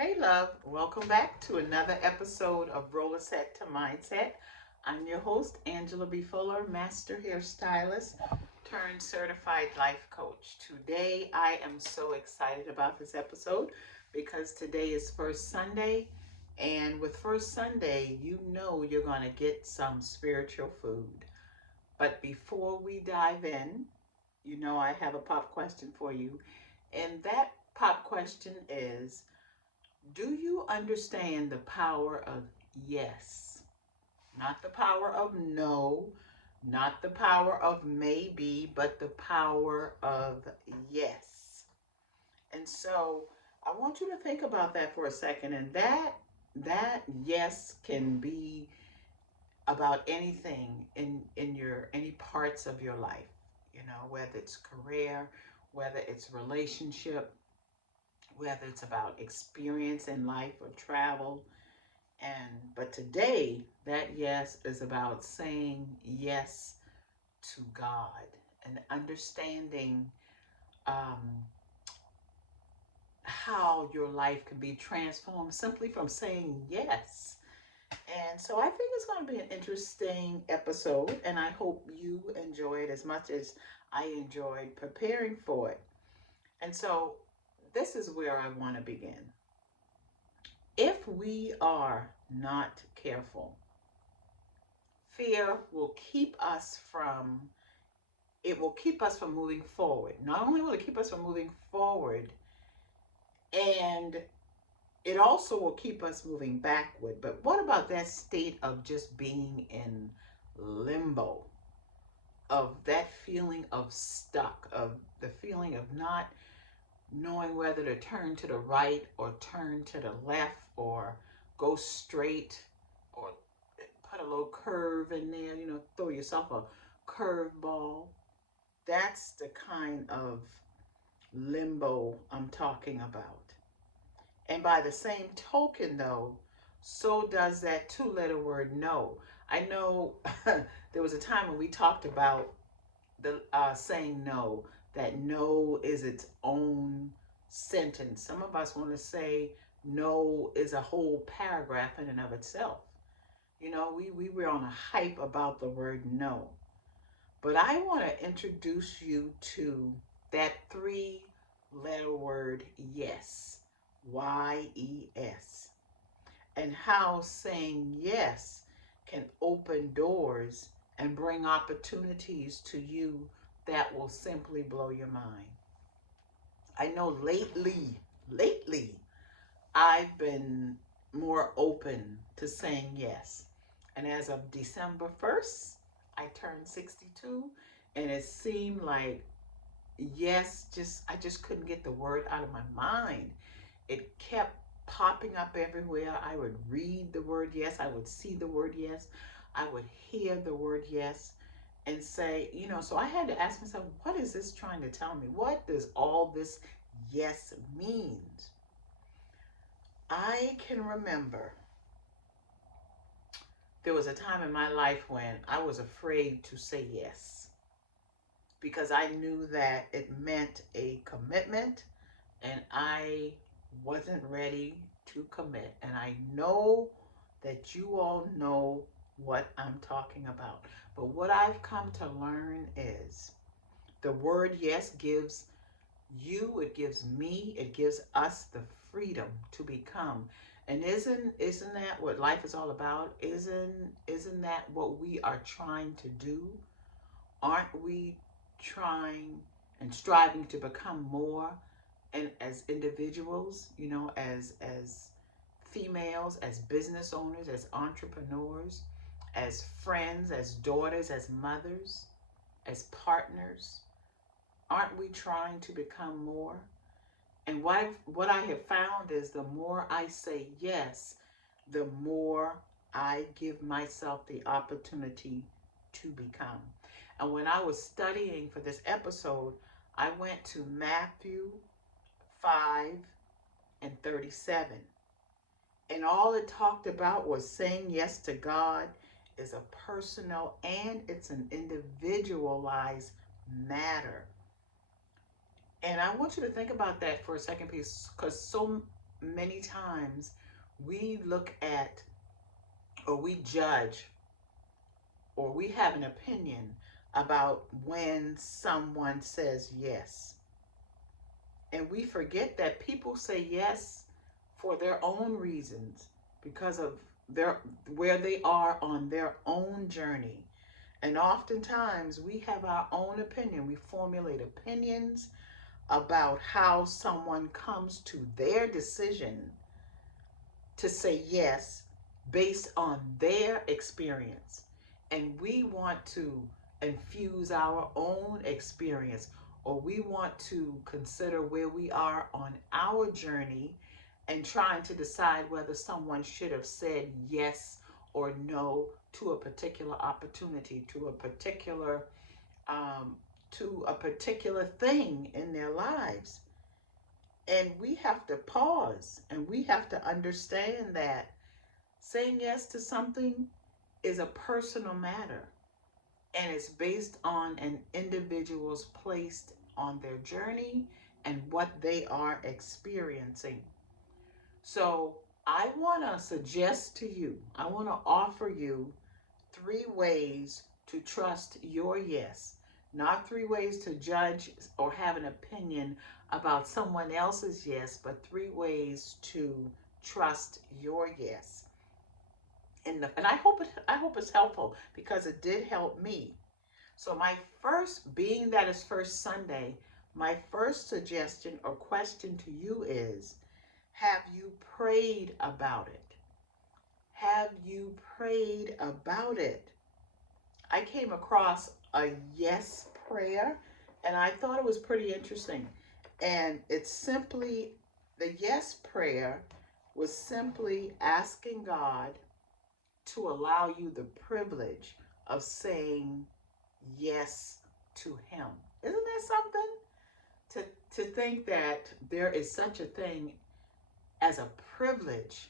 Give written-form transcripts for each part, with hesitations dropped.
Hey, love. Welcome back to another episode of Rollerset to Mindset. I'm your host, Angela B. Fuller, master hairstylist turned certified life coach. Today, I am so excited about this episode because today is First Sunday. And with First Sunday, you know you're going to get some spiritual food. But before we dive in, you know I have a pop question for you. And that pop question is, do you understand the power of yes? Not the power of no, not the power of maybe, but the power of yes. And so I want you to think about that for a second. And that yes can be about anything in your any parts of your life, whether it's career, whether it's relationship, whether it's about experience in life or travel. And but today, that yes is about saying yes to God and understanding um, how your life can be transformed simply from saying yes. And so I think it's going to be an interesting episode, and I hope you enjoy it as much as I enjoyed preparing for it. And so this is where I want to begin. If we are not careful, fear will keep us from moving forward. Not only will it keep us from moving forward, and it also will keep us moving backward. But what about that state of just being in limbo, of that feeling of stuck, of the feeling of not knowing whether to turn to the right or turn to the left or go straight or put a little curve in there, throw yourself a curveball. That's the kind of limbo I'm talking about. And by the same token, though, so does that two-letter word no. I know there was a time when we talked about the saying no, that no is its own sentence. Some of us want to say no is a whole paragraph in and of itself. We were on a hype about the word no. But I want to introduce you to that three-letter word yes, YES, and how saying yes can open doors and bring opportunities to you that will simply blow your mind. I know lately, I've been more open to saying yes. And as of December 1st, I turned 62, and it seemed like yes, I just couldn't get the word out of my mind. It kept popping up everywhere. I would read the word yes, I would see the word yes, I would hear the word yes, and say, so I had to ask myself, what is this trying to tell me? What does all this yes means? I can remember there was a time in my life when I was afraid to say yes because I knew that it meant a commitment and I wasn't ready to commit. And I know that you all know what I'm talking about. But what I've come to learn is the word yes gives you, it gives me, it gives us the freedom to become. And isn't that what life is all about? Isn't that what we are trying to do? Aren't we trying and striving to become more, and as individuals, as females, as business owners, as entrepreneurs, as friends, as daughters, as mothers, as partners? Aren't we trying to become more? And what I have found is the more I say yes, the more I give myself the opportunity to become. And when I was studying for this episode, I went to Matthew 5 and 37. And all it talked about was saying yes to God is a personal and it's an individualized matter. And I want you to think about that for a second, because many times we look at, or we judge, or we have an opinion about when someone says yes. And we forget that people say yes for their own reasons, because of their where they are on their own journey. And oftentimes we have our own opinion. We formulate opinions about how someone comes to their decision to say yes based on their experience. And we want to infuse our own experience, or we want to consider where we are on our journey and trying to decide whether someone should have said yes or no to a particular opportunity, um, to a particular thing in their lives. And we have to pause, and we have to understand that saying yes to something is a personal matter, and it's based on an individual's place on their journey and what they are experiencing. So I want to suggest to you, I want to offer you 3 ways to trust your yes. Not 3 ways to judge or have an opinion about someone else's yes, but 3 ways to trust your yes. And I hope it's helpful, because it did help me. So my first, being that it's first Sunday, my first suggestion or question to you is, have you prayed about it? Have you prayed about it? I came across a yes prayer, and I thought it was pretty interesting. And it's simply, the yes prayer was simply asking God to allow you the privilege of saying yes to Him. Isn't that something? To think that there is such a thing as a privilege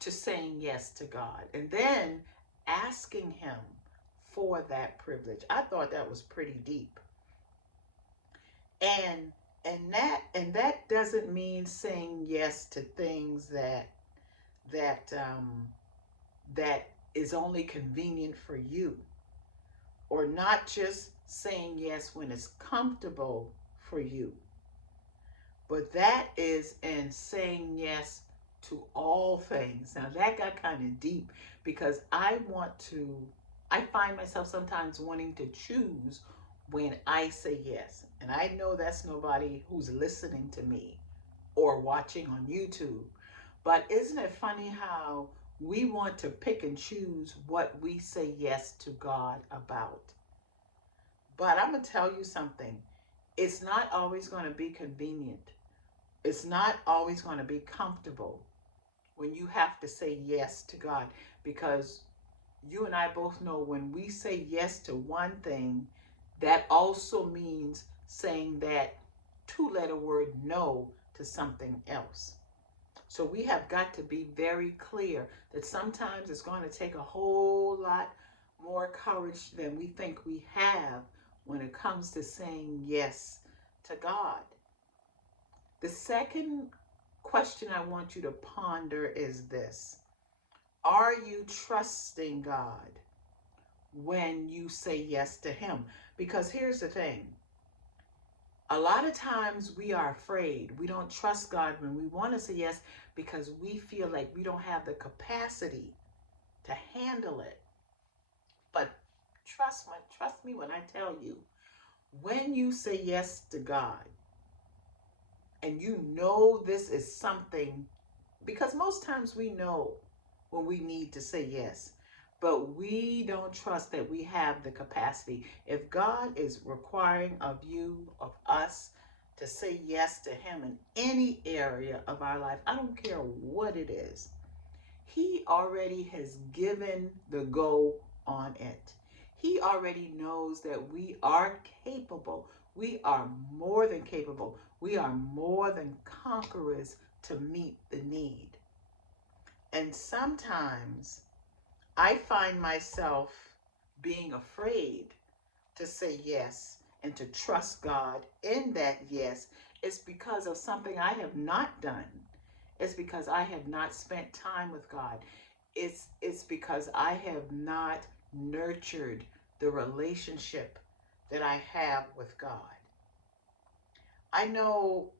to saying yes to God, and then asking Him for that privilege. I thought that was pretty deep. And that doesn't mean saying yes to things that that is only convenient for you, or not just saying yes when it's comfortable for you, but that is in saying yes to all things. Now that got kind of deep, because I find myself sometimes wanting to choose when I say yes. And I know that's nobody who's listening to me or watching on YouTube. But isn't it funny how we want to pick and choose what we say yes to God about? But I'm going to tell you something. It's not always going to be convenient. It's not always going to be comfortable when you have to say yes to God, because you and I both know when we say yes to one thing, that also means saying that 2-letter word no to something else. So we have got to be very clear that sometimes it's going to take a whole lot more courage than we think we have when it comes to saying yes to God. The second question I want you to ponder is this: are you trusting God when you say yes to Him? Because here's the thing. A lot of times we are afraid. We don't trust God when we want to say yes, because we feel like we don't have the capacity to handle it. But trust me when I tell you, when you say yes to God, and you know this is something, because most times we know when we need to say yes, but we don't trust that we have the capacity. If God is requiring of you, of us, to say yes to Him in any area of our life, I don't care what it is, He already has given the go on it. He already knows that we are capable. We are more than capable. We are more than conquerors to meet the need. And sometimes I find myself being afraid to say yes and to trust God in that yes. It's because of something I have not done. It's because I have not spent time with God. It's because I have not nurtured the relationship that I have with God. I know,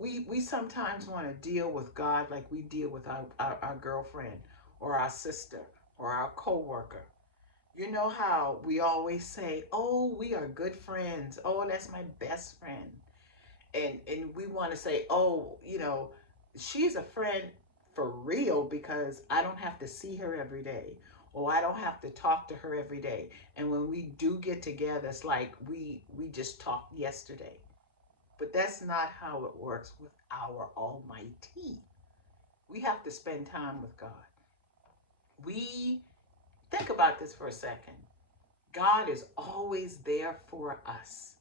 we sometimes want to deal with God like we deal with our girlfriend or our sister or our coworker. You know how we always say, "Oh, we are good friends. Oh, that's my best friend." And we want to say, "Oh, she's a friend for real because I don't have to see her every day, or I don't have to talk to her every day." And when we do get together, it's like we just talked yesterday. But that's not how it works with our Almighty. We have to spend time with God. We think about this for a second. God is always there for us.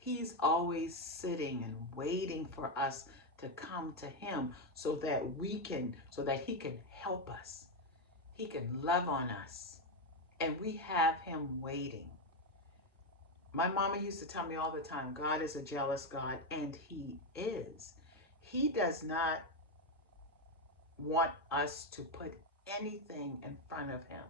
He's always sitting and waiting for us to come to him so that he can help us. He can love on us. And we have him waiting. My mama used to tell me all the time, God is a jealous God, and he is. He does not want us to put anything in front of him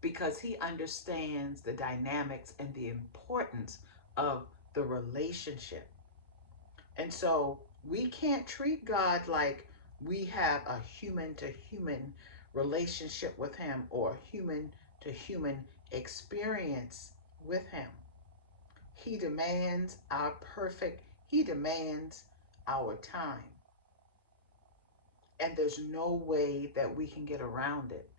because he understands the dynamics and the importance of the relationship. And so we can't treat God like we have a human to human relationship with him or human to human experience with him. He demands our time. And there's no way that we can get around it.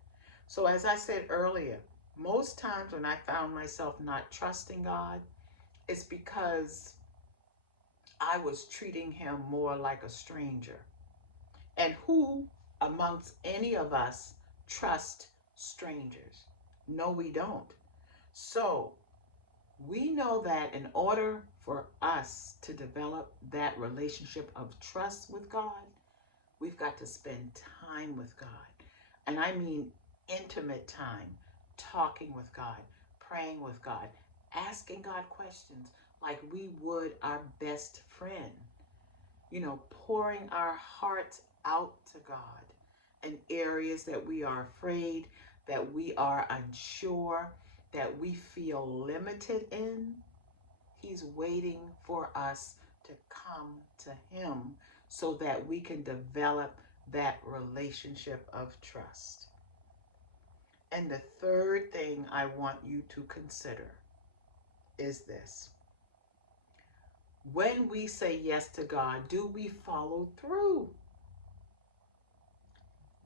So, as I said earlier, most times when I found myself not trusting God, it's because I was treating him more like a stranger. And who amongst any of us trust strangers? No, we don't. So, we know that in order for us to develop that relationship of trust with God, we've got to spend time with God. And I mean intimate time, talking with God, praying with God, asking God questions like we would our best friend, pouring our hearts out to God in areas that we are afraid, that we are unsure, that we feel limited in. He's waiting for us to come to him so that we can develop that relationship of trust. And the third thing I want you to consider is this. When we say yes to God, do we follow through?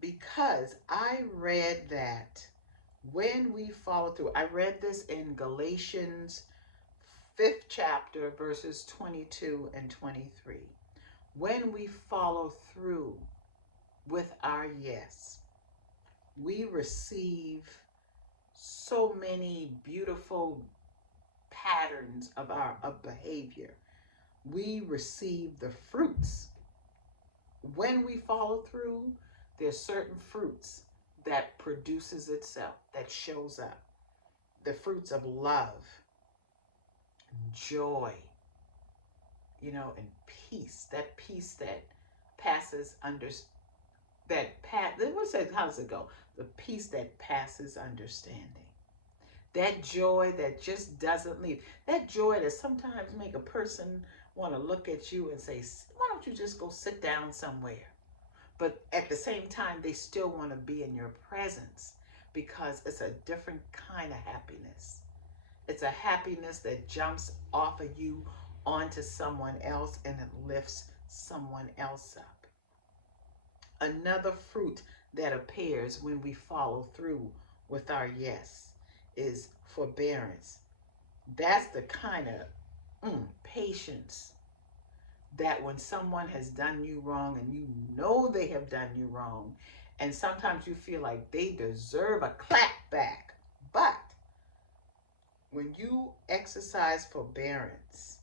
Because I read that when we follow through, I read this in Galatians 5th chapter, verses 22 and 23. When we follow through with our yes, we receive so many beautiful patterns of behavior. We receive the fruits. When we follow through, there's certain fruits that produces itself, that shows up. The fruits of love, joy, and peace. That peace that passes under how does it go? The peace that passes understanding. That joy that just doesn't leave. That joy that sometimes make a person want to look at you and say, "Why don't you just go sit down somewhere?" But at the same time, they still want to be in your presence because it's a different kind of happiness. It's a happiness that jumps off of you onto someone else and it lifts someone else up. Another fruit that appears when we follow through with our yes is forbearance. That's the kind of patience that when someone has done you wrong and you know they have done you wrong, and sometimes you feel like they deserve a clap back, but when you exercise forbearance,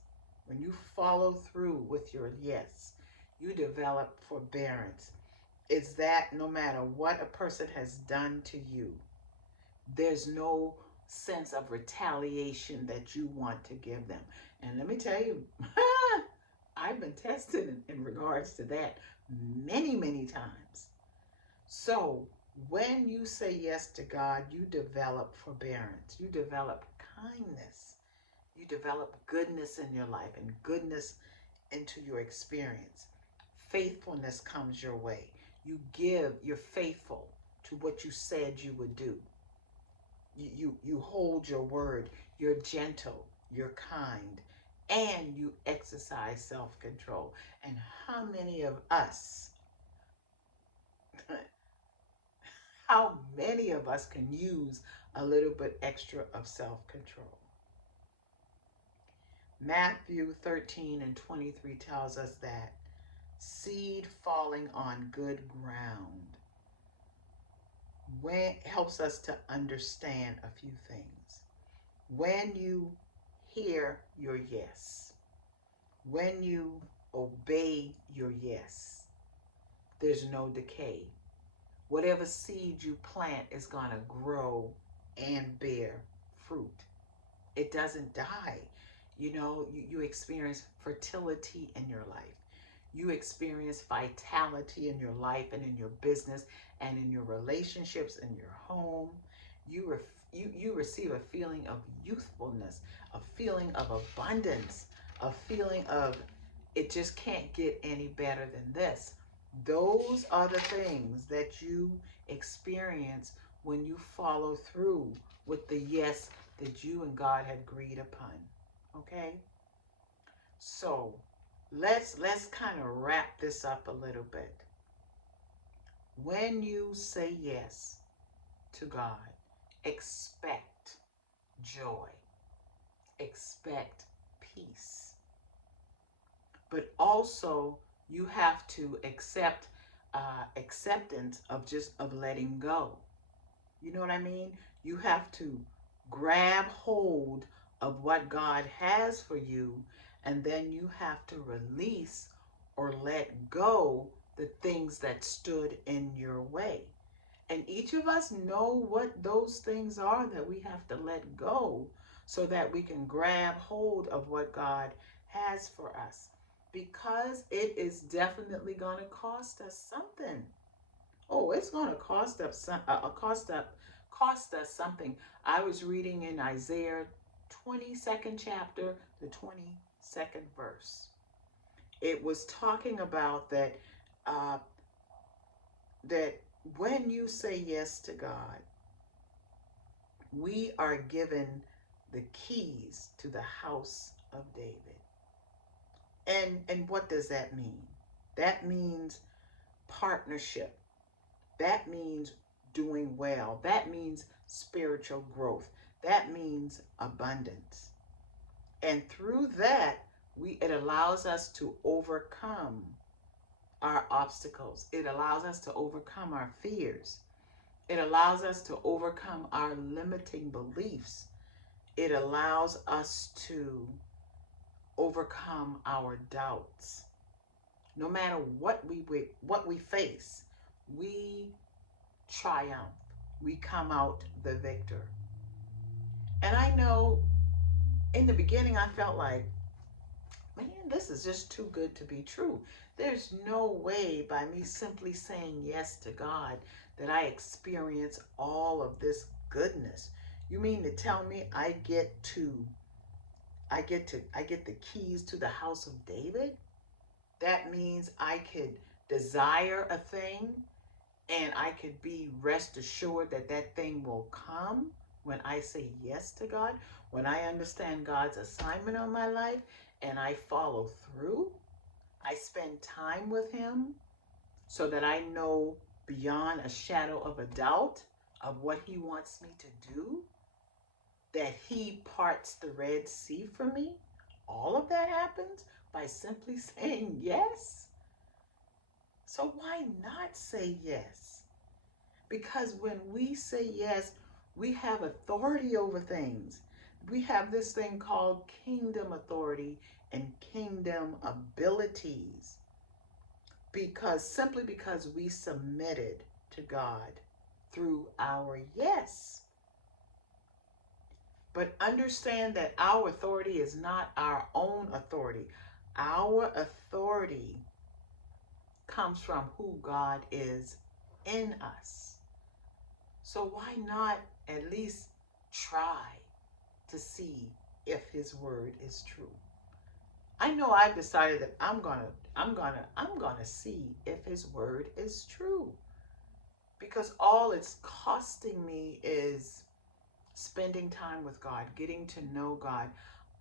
when you follow through with your yes, you develop forbearance. It's that no matter what a person has done to you, there's no sense of retaliation that you want to give them. And let me tell you, I've been tested in regards to that many, many times. So when you say yes to God, you develop forbearance, you develop kindness, you develop goodness in your life and goodness into your experience. Faithfulness comes your way. You're faithful to what you said you would do. You hold your word, you're gentle, you're kind, and you exercise self-control. And how many of us, how many of us can use a little bit extra of self-control? Matthew 13 and 23 tells us that seed falling on good ground when helps us to understand a few things. When you hear your yes, when you obey your yes, there's no decay. Whatever seed you plant is going to grow and bear fruit. It doesn't die. You experience fertility in your life. You experience vitality in your life and in your business and in your relationships, in your home. You receive a feeling of youthfulness, a feeling of abundance, a feeling of it just can't get any better than this. Those are the things that you experience when you follow through with the yes that you and God had agreed upon. Okay? So let's kind of wrap this up a little bit. When you say yes to God, expect joy, expect peace, but also you have to accept acceptance of letting go. You know what I mean? You have to grab hold of what God has for you, and then you have to release or let go the things that stood in your way. And each of us know what those things are that we have to let go so that we can grab hold of what God has for us. Because it is definitely going to cost us something. Oh, it's going to cost us something. I was reading in Isaiah 22nd chapter, the 22nd verse. It was talking about uh, that when you say yes to God, we are given the keys to the house of David. And what does that mean? That means partnership. That means doing well. That means spiritual growth. That means abundance. And through that, it allows us to overcome our obstacles. It allows us to overcome our fears. It allows us to overcome our limiting beliefs. It allows us to overcome our doubts. No matter what we face, we triumph. We come out the victor. And I know in the beginning I felt like, man, this is just too good to be true. There's no way by me simply saying yes to God that I experience all of this goodness. You mean to tell me I get the keys to the house of David? That means I could desire a thing and I could be rest assured that that thing will come when I say yes to God, when I understand God's assignment on my life and I follow through. I spend time with Him so that I know beyond a shadow of a doubt of what He wants me to do, that He parts the Red Sea for me. All of that happens by simply saying yes. So why not say yes? Because when we say yes, we have authority over things. We have this thing called kingdom authority and kingdom abilities. Simply because we submitted to God through our yes. But understand that our authority is not our own authority. Our authority comes from who God is in us. So why not at least try to see if his word is true? I know I've decided that I'm gonna see if his word is true. Because all it's costing me is spending time with God, getting to know God,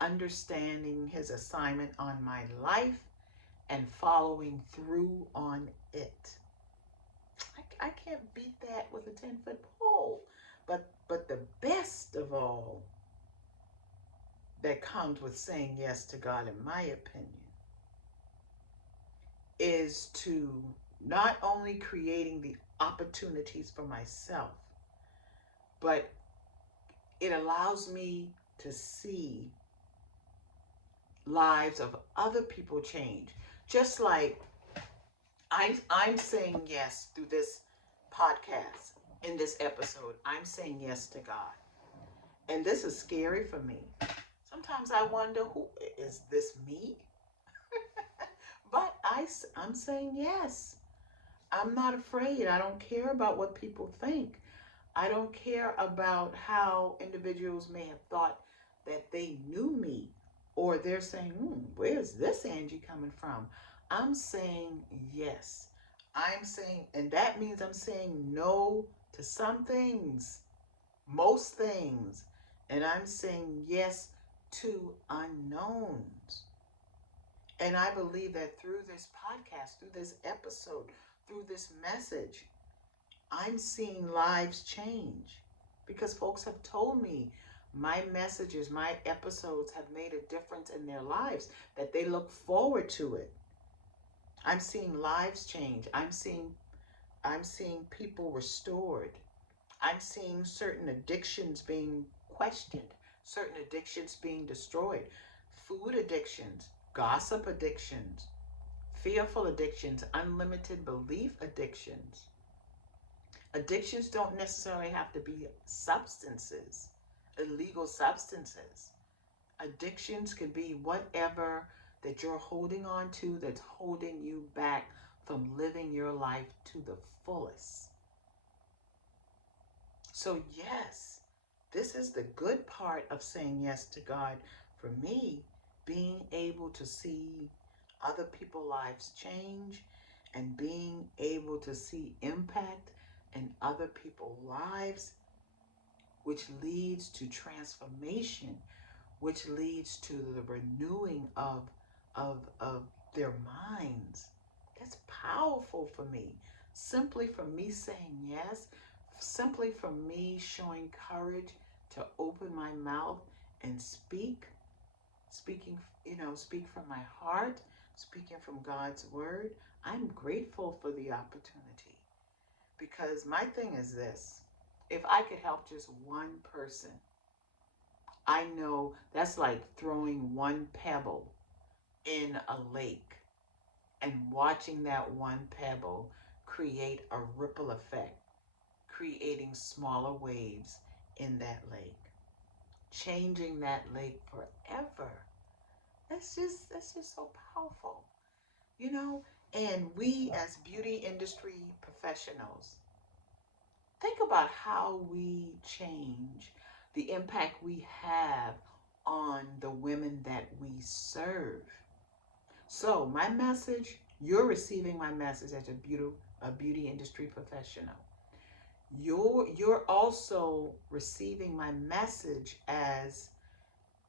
understanding his assignment on my life, and following through on it. I can't beat that with a 10-foot pole. But the best of all that comes with saying yes to God, in my opinion, is to not only creating the opportunities for myself, but it allows me to see lives of other people change. Just like I'm saying yes through this podcast, in this episode, I'm saying yes to God. And this is scary for me. Sometimes I wonder, who is this, me? But I'm saying yes. I'm not afraid. I don't care about what people think. I don't care about how individuals may have thought that they knew me, or they're saying, where's this Angie coming from? I'm saying yes. I'm saying, and that means I'm saying no to some things, most things, and I'm saying yes to unknowns. And I believe that through this podcast, through this episode, through this message, I'm seeing lives change, because folks have told me my messages, my episodes have made a difference in their lives, that they look forward to it. I'm seeing lives change. I'm seeing people restored. I'm seeing certain addictions being questioned, certain addictions being destroyed. Food addictions, gossip addictions, fearful addictions, unlimited belief addictions. Addictions don't necessarily have to be substances, illegal substances. Addictions could be whatever that you're holding on to that's holding you back from living your life to the fullest. So, yes, this is the good part of saying yes to God for me, being able to see other people's lives change and being able to see impact in other people's lives, which leads to transformation, which leads to the renewing of their minds. That's powerful for me. Simply from me saying yes, simply from me showing courage to open my mouth and speaking, speak from my heart, speaking from God's word. I'm grateful for the opportunity, because my thing is this: if I could help just one person, I know that's like throwing one pebble in a lake and watching that one pebble create a ripple effect, creating smaller waves in that lake, changing that lake forever. That's just so powerful, you know? And we as beauty industry professionals, think about how we change, the impact we have on the women that we serve. So my message, you're receiving my message as a beauty industry professional. You're also receiving my message as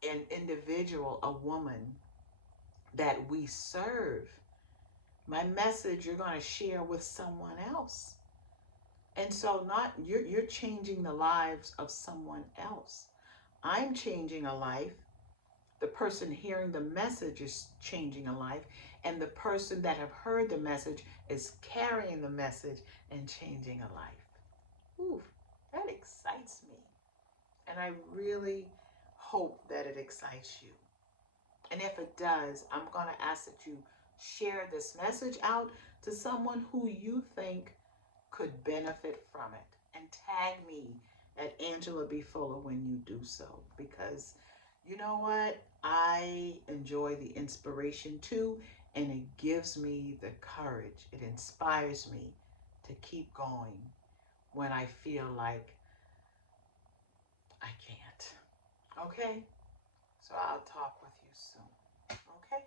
an individual, a woman that we serve. My message you're going to share with someone else. And so not you're changing the lives of someone else. I'm changing a life. The person hearing the message is changing a life, and the person that have heard the message is carrying the message and changing a life. Ooh, that excites me. And I really hope that it excites you. And if it does, I'm going to ask that you share this message out to someone who you think could benefit from it. And tag me at Angela B. Fuller when you do so, because you know what? I enjoy the inspiration too, and it gives me the courage. It inspires me to keep going when I feel like I can't. Okay? So I'll talk with you soon. Okay?